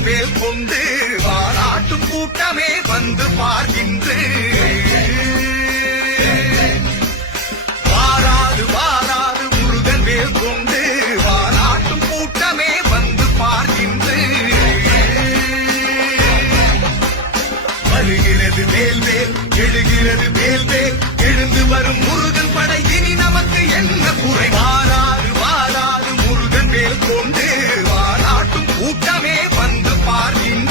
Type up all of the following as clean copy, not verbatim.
மேல் கொண்டு வாராட்டும் கூட்டமே வந்து பார்க்கின்ற வாராது வாராது முருகன் மேல் கொண்டு வாராட்டும் கூட்டமே வந்து பார்க்கின்ற வருகிறது மேல் மேல் எழுகிறது மேல் மேல் எழுந்து வரும் முருகன் படை இனி நமக்கு என்ன குறை வாராது வாராது முருகன் மேல் கொண்டு வாராட்டும் கூட்டமே வந்து பார்க்கின்ற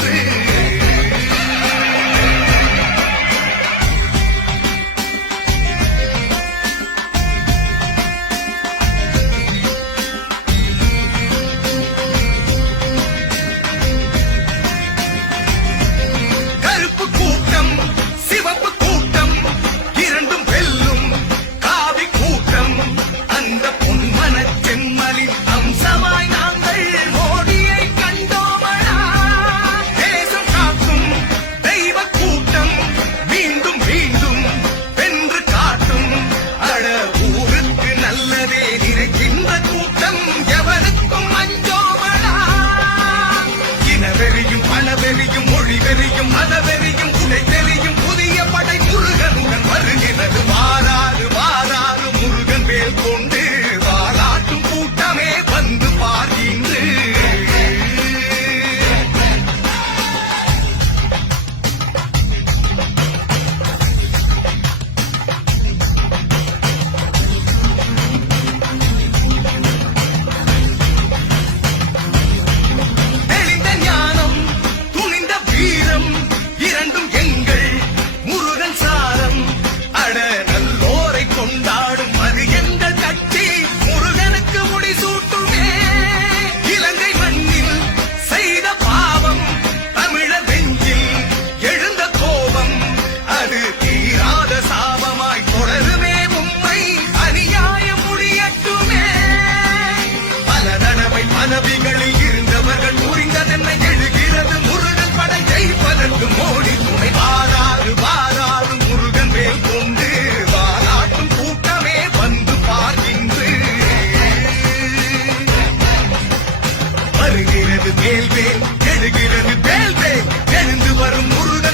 கருப்பு கூட்டம் சிவப்பு கூட்டம் இரண்டும் வெல்லும் காவி கூட்டம் அந்த பொன்மன செம்மலின் அம்சமாய் நாங்கள் மோடியை கண்டோமடா தேசம் காக்கும் தெய்வ கூட்டம் மீண்டும் மீண்டும் வென்று காட்டும் அட ஊருக்கு நல்லதே நினைக்கின்ற கூட்டம் எவருக்கும் அஞ்சோமடா இனவெறியும் பணவெறியும் மொழிவெறியும் மதவெறியும் உடை தெரியும் புதிய படை முருகனுடன் வருகிறது வாராறு வாராறு முருகன் மேல் கொண்டு வாராட்டும் கூட்டமே வந்து பார்க்கின்ற தெளிந்த ஞானம் துணிந்த வீரம் இரண்டும் எங்கள் முருகன் சாரம் அட நல்லோரை கொண்டாடும் அது எங்கள் கட்சி முருகனுக்கு முடிசூட்டுமே இலங்கை மண்ணில் செய்த பாவம் தமிழர் நெஞ்சில் எழுந்த கோபம் அது தீராத சாபமாய் தொடருமே உம்மை அநியாயம் முடியட்டுமே பல தடவை பதவிகளில் இருந்தவர்கள் புரிந்ததென்ன எழுகிறது முருகன் படை ஜெயிப்பதற்கு மோடி துணை வாராறு வாராறு முருகன் மேல் கொண்டு வாராட்டும் கூட்டமே வந்து பார்க்கின்ற வருகிறது மேல் மேல் எழுகிறது மேல் மேல் எழுந்து வரும் முருகன்